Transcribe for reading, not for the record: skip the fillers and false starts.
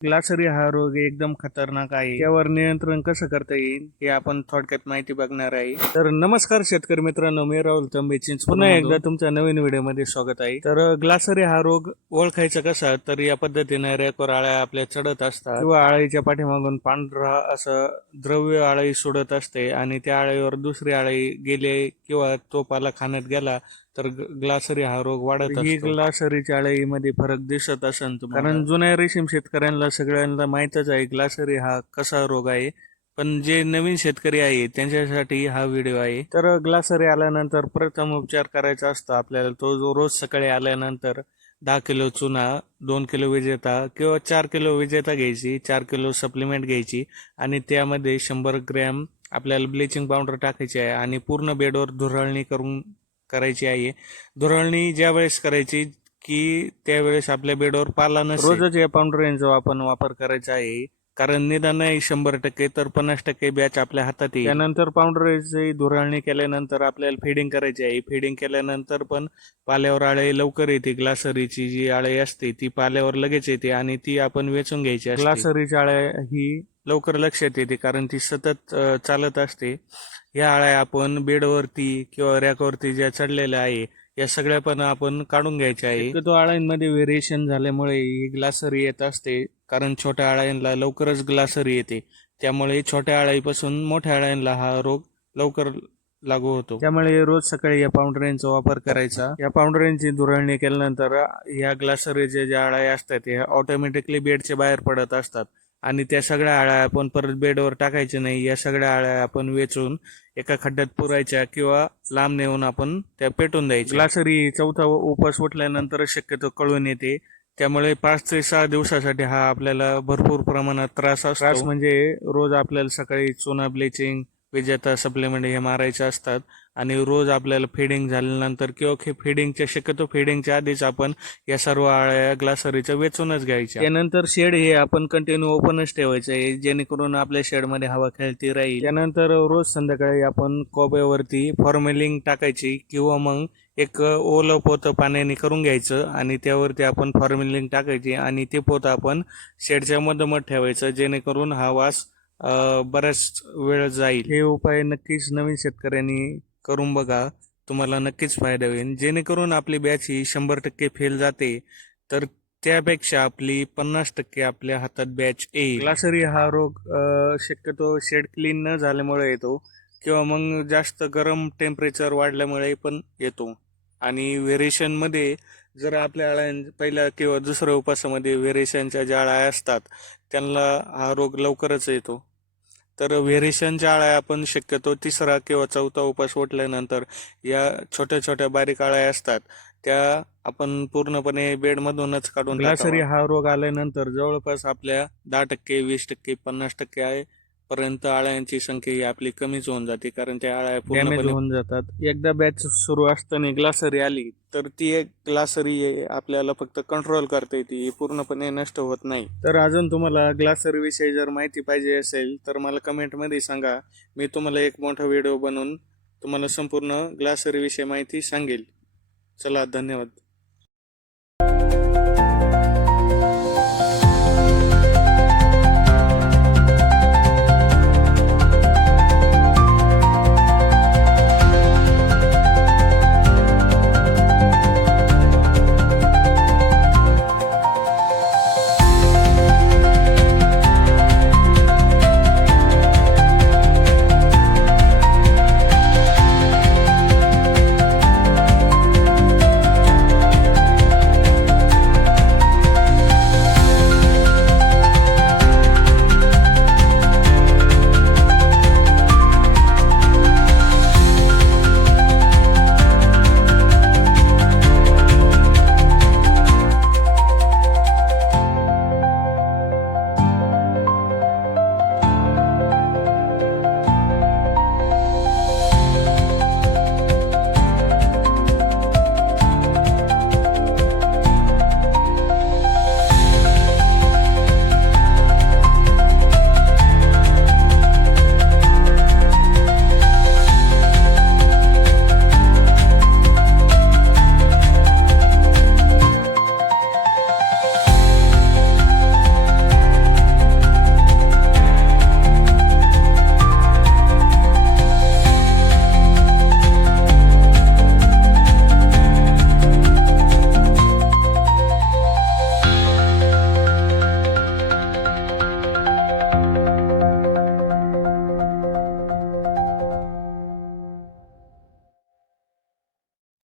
ग्लासरी हा रोग एकदम खतरनाक आहे. त्यावर नियंत्रण कसं करता येईल हे आपण थोडक्यात माहिती बघणार आहे. तर नमस्कार शेतकरी मित्रांनो, मी राहुल तांबे पुन्हा एकदा तुमच्या नवीन व्हिडिओमध्ये स्वागत आहे. तर ग्लासरी हा रोग ओळखायचा कसा, तर या पद्धतीने रॅकवर आळ्या आपल्या चढत असतात किंवा आळीच्या पाठीमागून पांढरा असं द्रव्य आळी सोडत असते आणि त्या आळीवर दुसरी आळी गेले किंवा तो पाला खाण्यात गेला तर ग्लासरी हा रोग वाढत असतो. ही ग्लासरीच्या आळीमध्ये फरक दिसत असेल तुम्हाला, कारण जुन्या रेशीम शेतकऱ्यांना सगळ्यांना माहितच आहे ग्लासरी हा कसा रोग आहे. पण जे नवीन शेतकरी आहे त्यांच्यासाठी हा व्हिडिओ आहे. तर ग्लासरी आल्यानंतर प्रथम उपचार करायचा असतो आपल्याला. तो जो रोज सकाळी आल्यानंतर 10 किलो चुना, 2 किलो विजेता किंवा 4 किलो विजेता घ्यायची, 4 किलो सप्लिमेंट घ्यायची आणि त्यामध्ये 100 ग्रॅम आपल्याला ब्लिचिंग पावडर टाकायची आहे आणि पूर्ण बेडवर धुराळणी करायची आहे. धुराळणी ज्या वेळेस करायची की त्यावेळेस आपल्या बेडवर पाला नसेल. रोजच या पावडर यांचा आपण वापर करायचा आहे, कारण निदान नाही 100% तर 50% बॅच आपल्या हातात येईल. त्यानंतर पावडरची धुराळणी केल्यानंतर आपल्याला फिडिंग करायची आहे. फिडिंग केल्यानंतर पण पाल्यावर आळे लवकर येते. ग्लासरीची जी आळे असते ती पाल्यावर लगेच येते आणि ती आपण वेचून घ्यायची असते. ग्लासरीची आळे ही लवकर लक्षात येते कारण ती सतत चालत असते. या आळ्या आपण बेडवरती किंवा रॅकवरती ज्या चढलेल्या आहे या सगळ्या पण आपण काढून घ्यायच्या आहे. शक्यतो आळ्यांमध्ये व्हेरिएशन झाल्यामुळे ही ग्लासरी येत असते, कारण छोट्या आळ्यांना लवकरच ग्लासरी येते. त्यामुळे छोट्या आळ्यापासून मोठ्या आळ्यांना हा रोग लवकर लागू होतो. त्यामुळे रोज सकाळी या पावडरांचा वापर करायचा. या पावडरांची धुराळणी केल्यानंतर या ग्लासरीच्या ज्या आळ्या असतात या ऑटोमॅटिकली बेडच्या बाहेर पडत असतात आणि त्या सगळ्या आळ्या आपण परत बेडवर टाकायचे नाही. या सगळ्या आळ्या आपण वेचून एका खड्ड्यात पुरायच्या किंवा लांब नेऊन आपण त्या पेटून द्यायच्या. ग्लासरी चौथा उपास उठल्यानंतर शक्यतो कळून येते. त्यामुळे 5 ते 6 दिवसासाठी हा आपल्याला भरपूर प्रमाणात त्रास असतो. त्रास म्हणजे रोज आपल्याला सकाळी चुना, ब्लिचिंग, विजेता, सप्लिमेंट हे मारायचे असतात आणि रोज आपल्याला फिडिंग झाल्यानंतर किंवा फिडिंगच्या आधीच आपण या सर्व आळ्या ग्लासरीच्या वेचूनच घ्यायच्या. त्यानंतर शेड हे आपण कंटिन्यू ओपनच ठेवायचं आहे, जेणेकरून आपल्या शेडमध्ये हवा खेळती राहील. त्यानंतर रोज संध्याकाळी आपण कोब्यावरती फॉर्मेलिंग टाकायची किंवा मग एक ओलं पोतं पाण्याने करून घ्यायचं आणि त्यावरती आपण फॉर्मेलिंग टाकायची आणि ते पोतं आपण शेडच्या मधोमध ठेवायचं, जेणेकरून हा वास बराच वेळ जाईल. हे उपाय नक्कीच नवीन शेतकऱ्यांनी करून बघा, तुम्हाला नक्कीच फायदा होईल. जेणेकरून आपली बॅच ही 100% फेल जाते तर त्यापेक्षा आपली 50% आपल्या हातात बॅच येईल. ग्लासरी हा रोग शक्यतो शेड क्लीन न झाल्यामुळे येतो किंवा मग जास्त गरम टेम्परेचर वाढल्यामुळे पण येतो. आणि व्हेरिएशनमध्ये जर आपल्या आळ्या पहिल्या किंवा दुसऱ्या उपासामध्ये व्हेरिएशनच्या ज्या आळ्या असतात त्यांना हा रोग लवकरच येतो. तर व्हेरिएशनच्या आळ्या आपण शक्यतो तिसरा किंवा चौथा उपास ओढल्यानंतर या छोट्या छोट्या बारीक आळ्या असतात त्या आपण पूर्णपणे बेडमधूनच काढून ग्लासरी हा रोग आल्यानंतर जवळपास आपल्या 10%, 20%, 50% आहे पर्यंत आळ्यांची संख्या ही आपली कमीच होऊन जाते, कारण त्या आळ्या पूर्णपणे होऊन जातात. एकदा बॅच सुरू असताना ग्लासरी आली तर ती एक ग्लासरी आपल्याला फक्त कंट्रोल करता येते, पूर्णपणे नष्ट होत नाही. तर अजून तुम्हाला ग्लासरी विषयी जर माहिती पाहिजे असेल तर मला कमेंटमध्ये सांगा. मी तुम्हाला एक मोठा व्हिडिओ बनवून तुम्हाला संपूर्ण ग्लासरी विषयी माहिती सांगेल. चला, धन्यवाद.